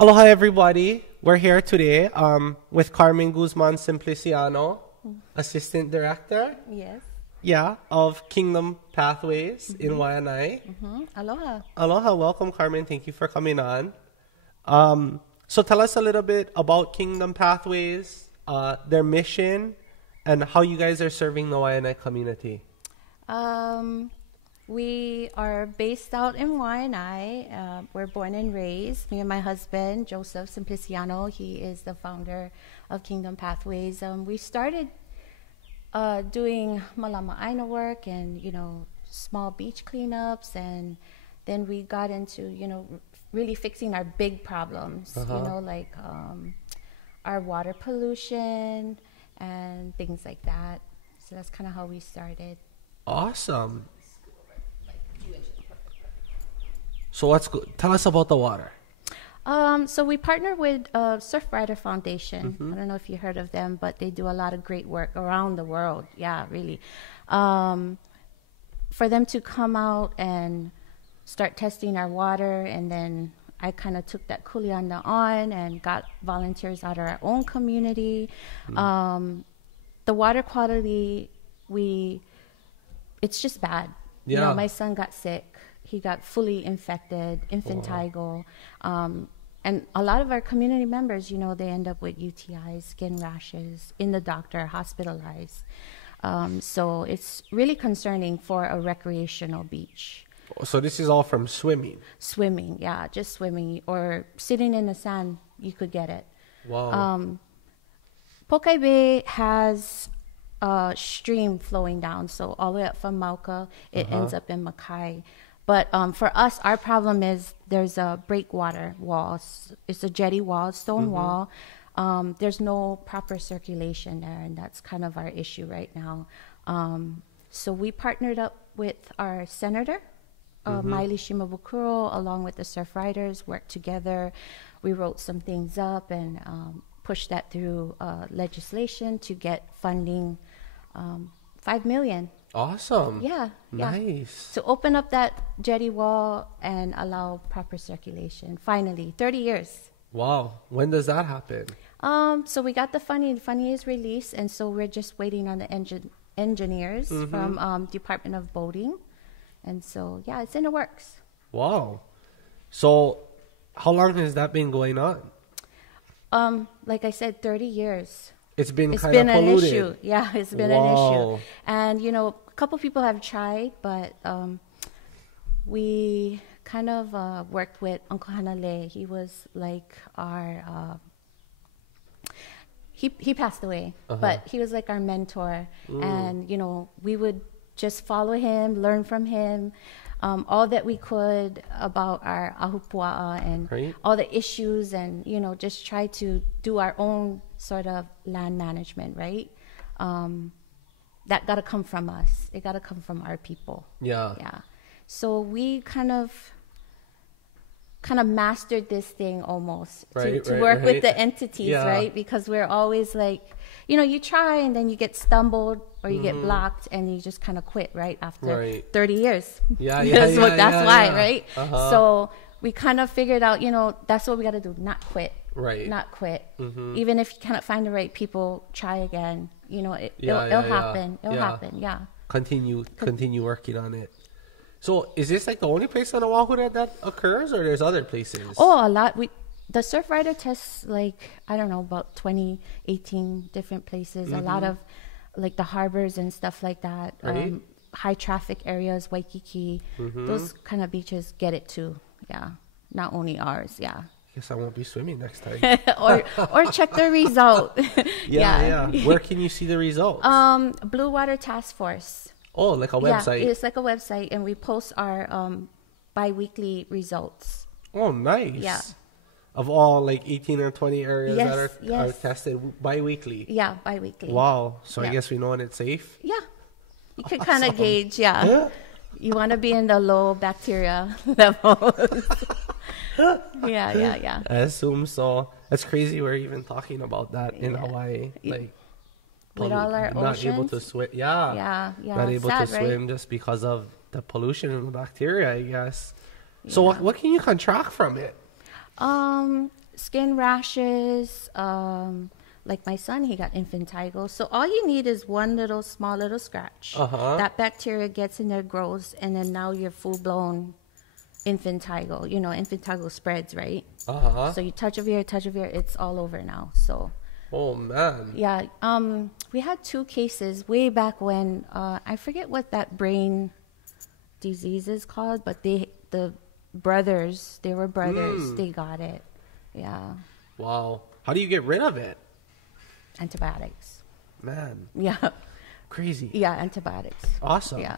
Aloha, everybody. We're here today with Carmen Guzman-Simpliciano, Assistant Director. Yes. Yeah, of Kingdom Pathways in Waianae. Aloha. Aloha, welcome, Carmen. Thank you for coming on. So tell us a little bit about Kingdom Pathways, their mission, and how you guys are serving the Waianae community. We are based out in Waianae. We're born and raised. Me and my husband, Joseph Simpliciano, he is the founder of Kingdom Pathways. We started doing malama aina work and, small beach cleanups. And then we got into, really fixing our big problems, like our water pollution and things like that. So that's kind of how we started. Awesome. So tell us about the water. So we partner with Surfrider Foundation. I don't know if you heard of them, but they do a lot of great work around the world. Yeah, really. For them to come out and start testing our water, and then I kind of took that kuleana on and got volunteers out of our own community. The water quality, it's just bad. Yeah. My son got sick. He got fully infected, infantile. And a lot of our community members, they end up with UTIs, skin rashes, in the doctor, hospitalized. So it's really concerning for a recreational beach. So this is all from swimming? Swimming, yeah, just swimming. Or sitting in the sand, you could get it. Wow. Pōka Bay has a stream flowing down. So all the way up from Mauka, it ends up in Makaha. But for us, our problem is there's a breakwater wall. It's a jetty wall, stone wall. There's no proper circulation there, and that's kind of our issue right now. So we partnered up with our senator, Maili Shimabukuro, along with the surf riders, worked together. We wrote some things up and pushed that through legislation to get funding, $5 million. Awesome. Yeah. Nice. To open up that jetty wall and allow proper circulation. Finally, 30 years. Wow. When does that happen? So we got the funding. The funding is released, and so we're just waiting on the engineers from Department of Boating. And so, yeah, it's in the works. Wow. So how long has that been going on? Like I said, 30 years. It's been It's kind been of an polluted. issue. Yeah, it's been an issue. And, a couple people have tried, but we kind of worked with Uncle Hanale. He was like our... He passed away, but he was like our mentor. And, we would just follow him, learn from him, all that we could about our ahupua'a and all the issues, and, just try to do our own sort of land management, right? That got to come from us. It got to come from our people. Yeah. Yeah. So we kind of mastered this thing almost to work with the entities, right? Because we're always like, you try and then you get stumbled or you get blocked and you just kind of quit right after 30 years. That's why, right? So we kind of figured out, that's what we got to do, not quit. Right. Not quit. Even if you cannot find the right people, try again. It'll happen. It'll happen. Yeah. Continue working on it. So is this like the only place on Oahu that occurs, or there's other places? Oh, a lot. The surf rider tests about 20, 18 different places. A lot of like the harbors and stuff like that. Right. High traffic areas, Waikiki. Those kind of beaches get it too. Yeah. Not only ours. Yeah. Guess I won't be swimming next time. or check the result. Yeah. Where can you see the results? Blue Water Task Force. Oh, like a website. Yeah, it's like a website, and we post our bi-weekly results. Oh, nice. Yeah. Of all like 18 or 20 areas that are tested bi-weekly. Yeah, bi-weekly. Wow. So I guess we know when it's safe. Yeah. You can kind of gauge, You want to be in the low bacteria levels. Yeah. I assume so. That's crazy we're even talking about that in Hawaii. Like, with all our not oceans. able to swim. Yeah. Not able to swim just because of the pollution and the bacteria, I guess. So what can you contract from it? skin rashes. Like my son, he got infantile. So all you need is one small little scratch. That bacteria gets in there, grows, and then now you're full-blown infantile. You know, infantile spreads, right? So you touch over here, it's all over now. So. Oh, man. Yeah. We had 2 cases way back when. I forget what that brain disease is called, but they were brothers. They got it. Yeah. Wow. How do you get rid of it? Antibiotics. Man. Yeah. Crazy. Yeah, antibiotics. Awesome. Yeah.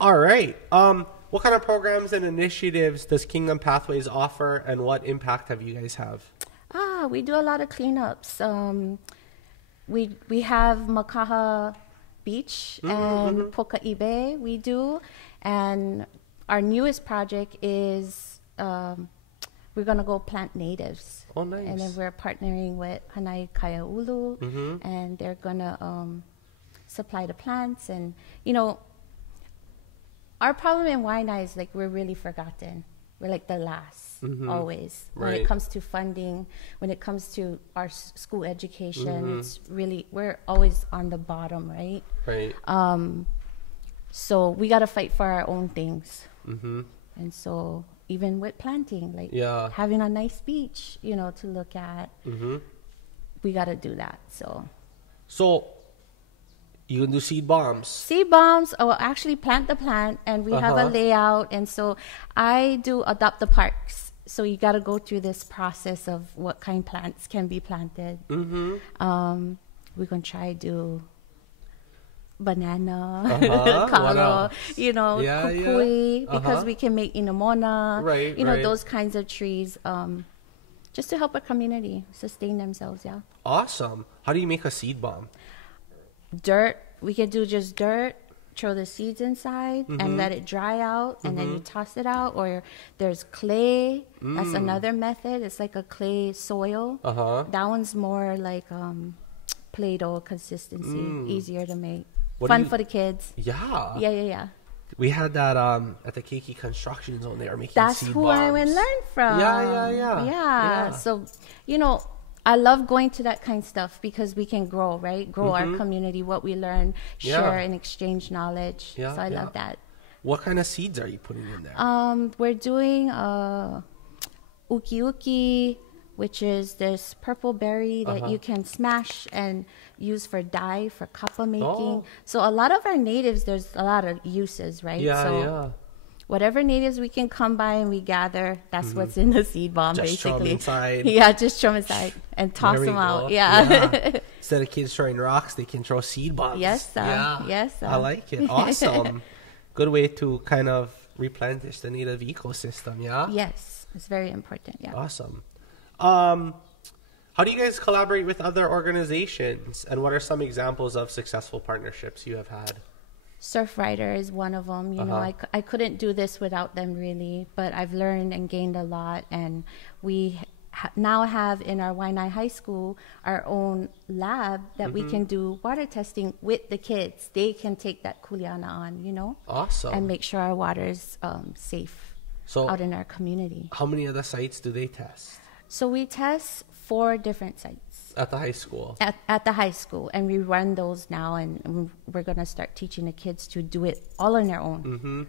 All right. What kind of programs and initiatives does Kingdom Pathways offer, and what impact have you guys have? We do a lot of cleanups. We have Makaha Beach and Pōka we do. And our newest project is we're going to go plant natives. Oh, nice. And then we're partnering with Hanai Kaiaulu, and they're going to supply the plants. And, you know, our problem in Waianae is, like, we're really forgotten. We're like the last, always. Right. When it comes to funding, when it comes to our school education, it's really, we're always on the bottom, right? Right. So we got to fight for our own things. And so even with planting, like having a nice beach, you know, to look at, we got to do that. So you can do seed bombs. Seed bombs, or actually plant the plant, and we have a layout. And so I do adopt the parks. So you got to go through this process of what kind of plants can be planted. We're going to try do banana, kalo, you know, kukui, because we can make inamona, you know, those kinds of trees, just to help our community sustain themselves. Yeah. Awesome. How do you make a seed bomb? Dirt. We can do just dirt, throw the seeds inside and let it dry out, and then you toss it out. Or there's clay. That's another method. It's like a clay soil. That one's more like Play-Doh consistency, easier to make. Fun for the kids. Yeah. We had that at the Keiki Construction Zone. They were making That's seed who bombs. I went learn from. Yeah. So, you know, I love going to that kind of stuff because we can grow, right? Grow our community, what we learn, share and exchange knowledge. So I love that. What kind of seeds are you putting in there? We're doing uki uki, which is this purple berry that you can smash and use for dye, for kapa making. So a lot of our natives, there's a lot of uses, right? Whatever natives we can come by and we gather, that's what's in the seed bomb, just basically. Throw them inside. Just throw them inside and toss them out. Instead of kids throwing rocks, they can throw seed bombs. Yes, I like it. Awesome. Good way to kind of replenish the native ecosystem, Yes, it's very important, Awesome. How do you guys collaborate with other organizations, and what are some examples of successful partnerships you have had? Surfrider is one of them. You know, I couldn't do this without them, really, but I've learned and gained a lot. And we now have in our Waianae High School our own lab that we can do water testing with the kids. They can take that kuleana on, you know, and make sure our water is safe out in our community. How many of the sites do they test? So we test 4 different sites. At the high school? At the high school. And we run those now, and we're going to start teaching the kids to do it all on their own.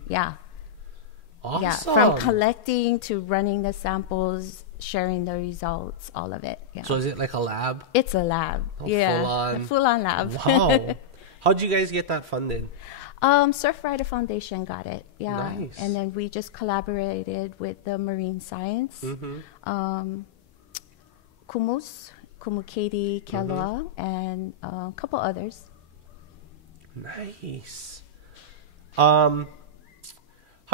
Awesome. Yeah, from collecting to running the samples, sharing the results, all of it. So is it like a lab? It's a lab. Full-on lab. Wow. How'd you guys get that funded? Surfrider Foundation got it. Nice. And then we just collaborated with the Marine Science, Kumukedi Keloa, and a couple others. Nice. How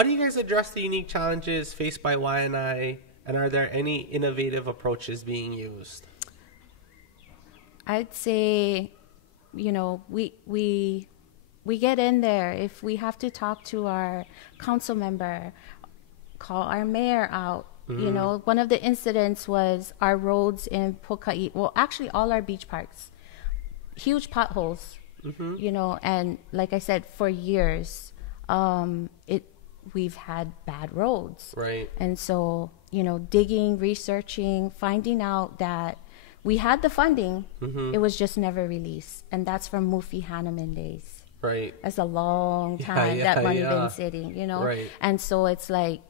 do you guys address the unique challenges faced by Waianae, and are there any innovative approaches being used? I'd say, you know, we get in there. If we have to talk to our council member, call our mayor out. You know, one of the incidents was our roads in Pōka, well, actually all our beach parks, huge potholes, you know, and like I said, for years, we've had bad roads. Right. And so digging, researching, finding out that we had the funding. It was just never released. And that's from Mufi Hanneman days. Right. That's a long time that money been sitting, Right. And so it's like,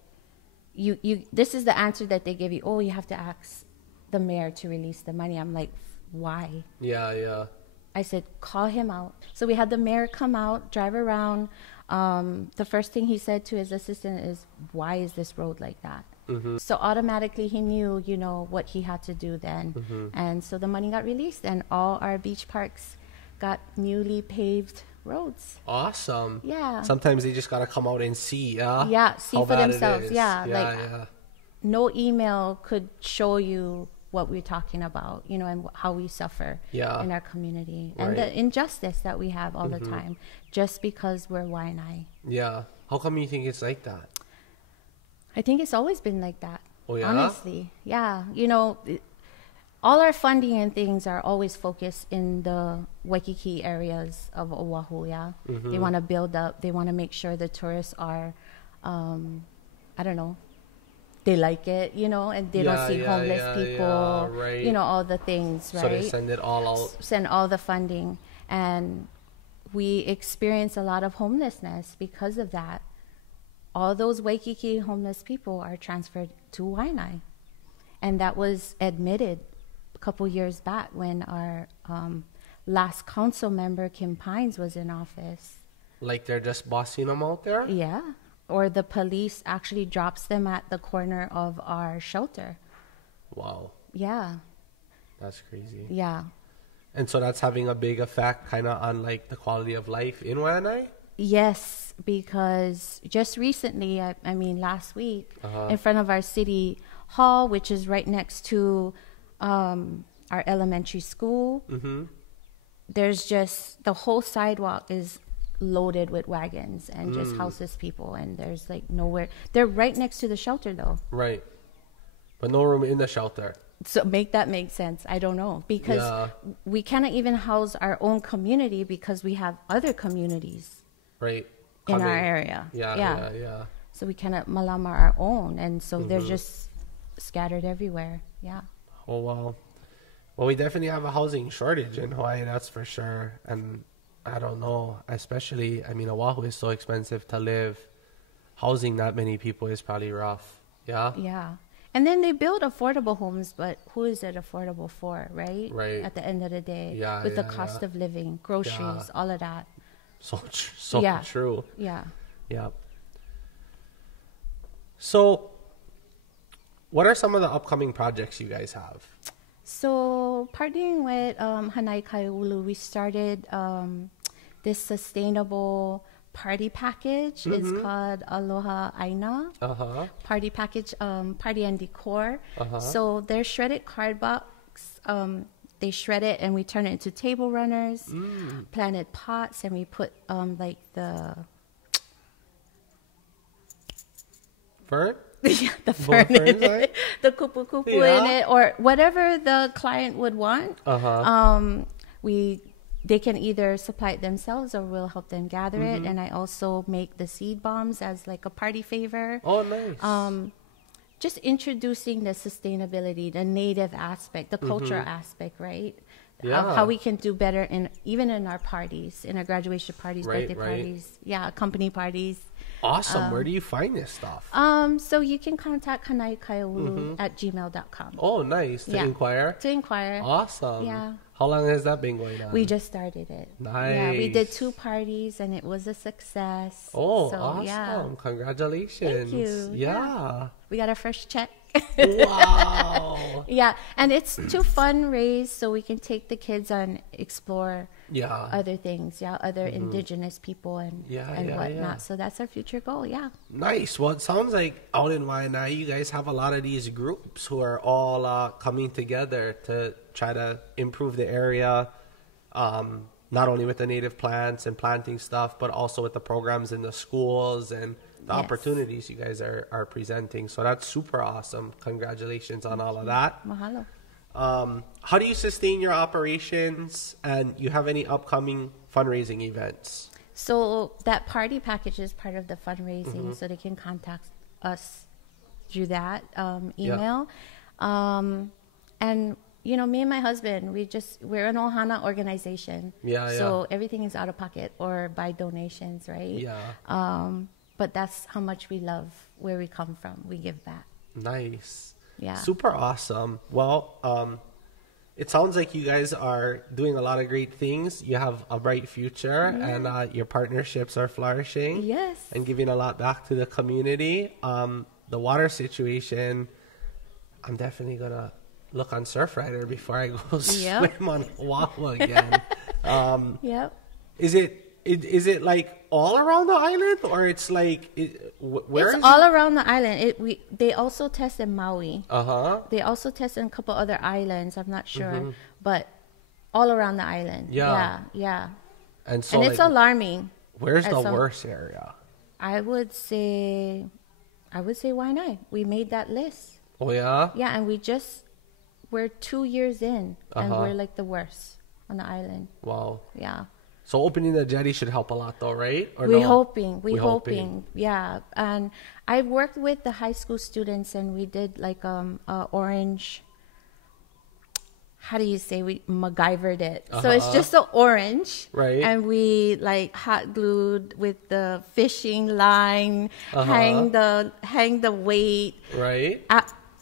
this is the answer that they give you. Oh, you have to ask the mayor to release the money. I'm like, why? Yeah. I said, call him out. So we had the mayor come out, drive around. The first thing he said to his assistant is, why is this road like that? So automatically he knew, what he had to do then. And so the money got released and all our beach parks got newly paved roads. Awesome. Yeah. Sometimes they just got to come out and see, Yeah, see how for bad it themselves. is. Yeah, no email could show you what we're talking about, and how we suffer in our community. And the injustice that we have all the time just because we're Waianae. Yeah. How come you think it's like that? I think it's always been like that. Oh, yeah? Honestly. Yeah. All our funding and things are always focused in the Waikiki areas of Oahu, yeah? They want to build up. They want to make sure the tourists are, I don't know, they like it, and they don't see homeless people, right. All the things, right? So they send it all out. Send all the funding. And we experience a lot of homelessness because of that. All those Waikiki homeless people are transferred to Waianae. And that was admitted a couple years back when our last council member, Kim Pines, was in office. Like they're just bossing them out there? Yeah. Or the police actually drops them at the corner of our shelter. Wow. Yeah. That's crazy. Yeah. And so that's having a big effect kind of on like the quality of life in Waianae? Yes, because just recently, I mean last week, in front of our city hall, which is right next to our elementary school, there's just the whole sidewalk is loaded with wagons and just houses people, and there's like nowhere. They're right next to the shelter though. Right. But no room in the shelter. So make that make sense. I don't know, because we cannot even house our own community because we have other communities right in our area. Yeah. So we cannot malama our own, and so they're just scattered everywhere. Yeah. Oh wow. Well, we definitely have a housing shortage in Hawaii, that's for sure. And I don't know, especially, I mean, Oahu is so expensive to live. Housing that many people is probably rough. Yeah? Yeah. And then they build affordable homes, but who is it affordable for, right? Right. At the end of the day. Yeah, with the cost of living, groceries, all of that. So true. Yeah. Yeah. So, what are some of the upcoming projects you guys have? So, partnering with Hanai Kaiulu, we started this sustainable party package. It's called Aloha Aina. Party package, party and decor. So, there's shredded cardbox. They shred it and we turn it into table runners, planted pots, and we put like the fern? Yeah, the fern in it, the kupu-kupu in it, or whatever the client would want. They can either supply it themselves or we'll help them gather it. And I also make the seed bombs as like a party favor. Oh, nice. Just introducing the sustainability, the native aspect, the cultural aspect, right? Yeah. How we can do better even in our parties, in our graduation parties, birthday parties, company parties. Awesome. Where do you find this stuff? So you can contact kanaikaiulu at gmail.com. Oh, nice. To inquire? To inquire. Awesome. Yeah. How long has that been going on? We just started it. Nice. Yeah, we did 2 parties and it was a success. Oh, so, awesome. Yeah. Congratulations. Thank you. Yeah. We got our first check. Wow. Yeah, and it's to fundraise so we can take the kids and explore other things, other indigenous people and whatnot. Yeah. So that's our future goal, Nice. Well, it sounds like out in Waianae, you guys have a lot of these groups who are all coming together to try to improve the area, not only with the native plants and planting stuff, but also with the programs in the schools and the opportunities you guys are presenting. So that's super awesome. Congratulations on all of that. Mahalo. How do you sustain your operations, and you have any upcoming fundraising events? So that party package is part of the fundraising, so they can contact us through that email. And you know, me and my husband, we're an ohana organization. So everything is out of pocket or by donations, right? But that's how much we love where we come from. We give back. Nice. Yeah. Super awesome. Well, it sounds like you guys are doing a lot of great things. You have a bright future, and your partnerships are flourishing. Yes. And giving a lot back to the community. The water situation, I'm definitely going to look on Surfrider before I go swim on Oahu again. Is it like all around the island, or it's like where? It's all around the island. They also test in Maui. They also test in a couple other islands. I'm not sure, but all around the island. Yeah. And so, it's like, alarming. Where's the worst area? I would say Waianae. We made that list. Oh yeah. Yeah, and we're 2 years in, and we're like the worst on the island. Wow. Yeah. So opening the jetty should help a lot, though, right? Or we're hoping. Yeah. And I worked with the high school students, and we did like orange. How do you say we MacGyvered it? So it's just an orange, right? And we like hot glued with the fishing line, hang the weight, right?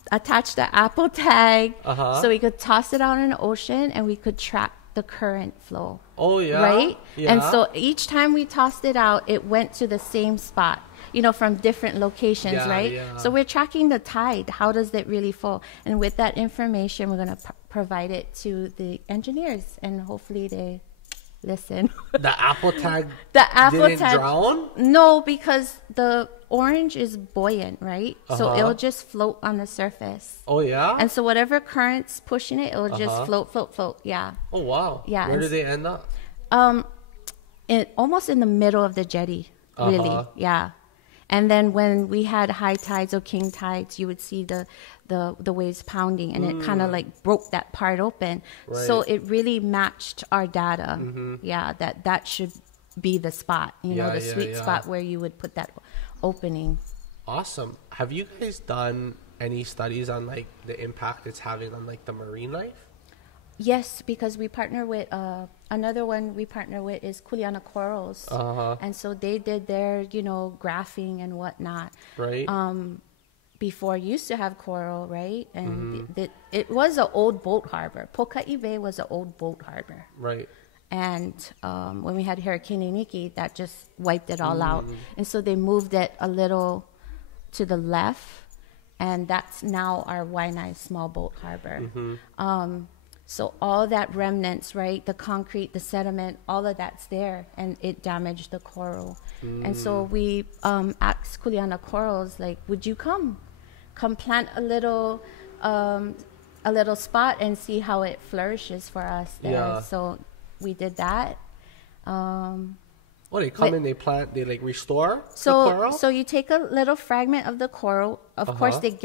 Attach the Apple tag, so we could toss it out in the ocean, and we could track the current flow. Oh yeah, right. Yeah. And so each time we tossed it out, it went to the same spot. You know, from different locations, right? Yeah. So we're tracking the tide. How does it really flow? And with that information, we're going to provide it to the engineers, and hopefully they listen. The Apple tag didn't drown? No, because the orange is buoyant, right? So it'll just float on the surface. Oh, yeah? And so whatever current's pushing it, it'll just float. Yeah. Oh, wow. Yeah. Where do they end up? Almost in the middle of the jetty, really. Yeah. And then when we had high tides or king tides, you would see the waves pounding, and it kind of like broke that part open. Right. So it really matched our data. Yeah, that should be the spot, the sweet spot where you would put that opening. Awesome. Have you guys done any studies on like the impact it's having on like the marine life? Yes, because we partner with another one we partner with is Kuleana Corals, and so they did their graphing and whatnot. Right. Before used to have coral, right, and it was an old boat harbor. Pōka Bay was an old boat harbor. Right. And when we had Hurricane Iniki, that just wiped it all out, and so they moved it a little to the left, and that's now our Waianae small boat harbor. So all that remnants, right, the concrete, the sediment, all of that's there, and it damaged the coral. And so we asked Kuleana Corals, like, would you come plant a little spot and see how it flourishes for us there. Yeah. So we did that. They come and they plant, they like restore the coral? So you take a little fragment of the coral. Of course, they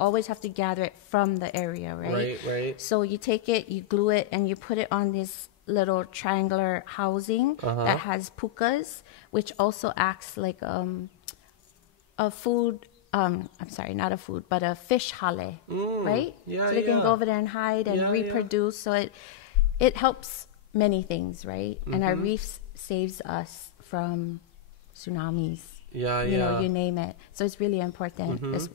always have to gather it from the area, right? Right. So you take it, you glue it, and you put it on this little triangular housing that has pukas, which also acts like a food. I'm sorry, not a food, but a fish hale, right? Yeah, so they can go over there and hide and reproduce. So it helps many things, right? And our reefs saves us from tsunamis. You name it. So it's really important. That's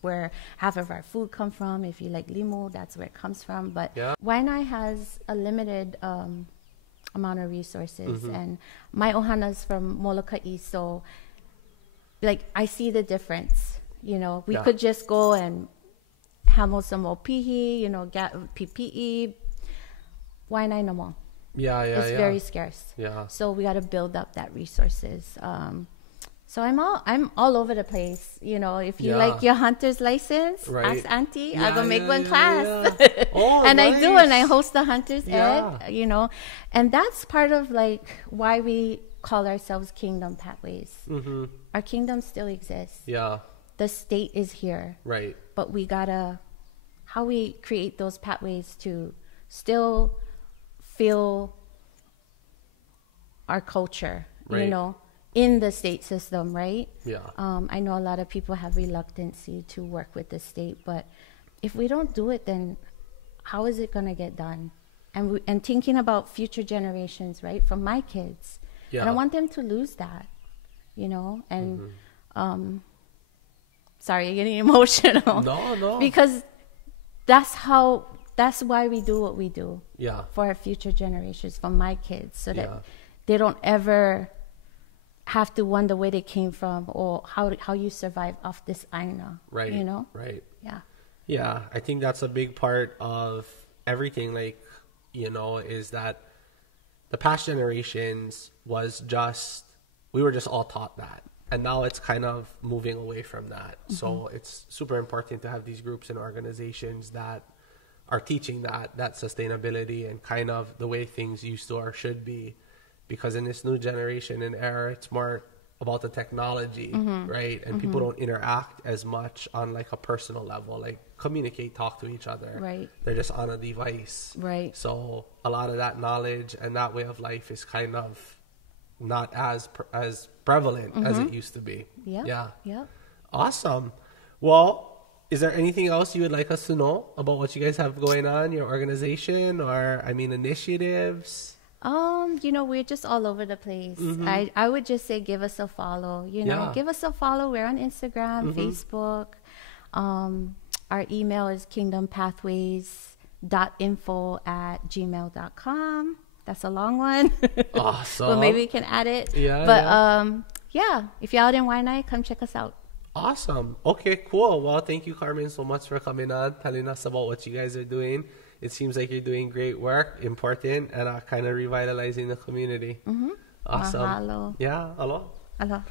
where half of our food come from. If you like limu, that's where it comes from. But Waianae has a limited amount of resources, and my ohana's from Moloka'i, so like I see the difference. We could just go and hamo some opihi, get PPE. Waianae no more. It's very scarce. Yeah. So we got to build up that resources. So I'm all over the place. If you like your hunter's license, ask Auntie. I'll go make one class. Oh, and nice. I do, and I host the hunter's ed. And that's part of like why we call ourselves Kingdom Pathways. Our kingdom still exists. Yeah. The state is here. Right. But we gotta, how we create those pathways to still feel our culture, in the state system, right? Yeah. I know a lot of people have reluctancy to work with the state, but if we don't do it, then how is it going to get done? And thinking about future generations, right? From my kids. Yeah. I don't want them to lose that, you know? And, sorry, I'm getting emotional. No. Because that's why we do what we do. Yeah. For our future generations, for my kids, so that they don't ever have to wonder where they came from or how you survive off this aina. Right. You know? Right. Yeah. Yeah. I think that's a big part of everything, like, you know, is that the past generations we were just all taught that. And now it's kind of moving away from that. So it's super important to have these groups and organizations that are teaching that sustainability and kind of the way things used to or should be. Because in this new generation and era, it's more about the technology, right? And people don't interact as much on like a personal level, like communicate, talk to each other. Right. They're just on a device. Right. So a lot of that knowledge and that way of life is kind of not as prevalent as it used to be. Yeah. Awesome. Well, is there anything else you would like us to know about what you guys have going on, your organization, or initiatives? You know, we're just all over the place. I would just say give us a follow. You know, give us a follow. We're on Instagram, Facebook. Our email is kingdompathways.info@gmail.com. That's a long one. Awesome. But maybe we can add it. Yeah. But if you're out in Waianae, come check us out. Awesome. Okay, cool. Well, thank you, Carmen, so much for coming on, telling us about what you guys are doing. It seems like you're doing great work, important, and kind of revitalizing the community. Awesome. Mahalo. Yeah, aloha. Aloha.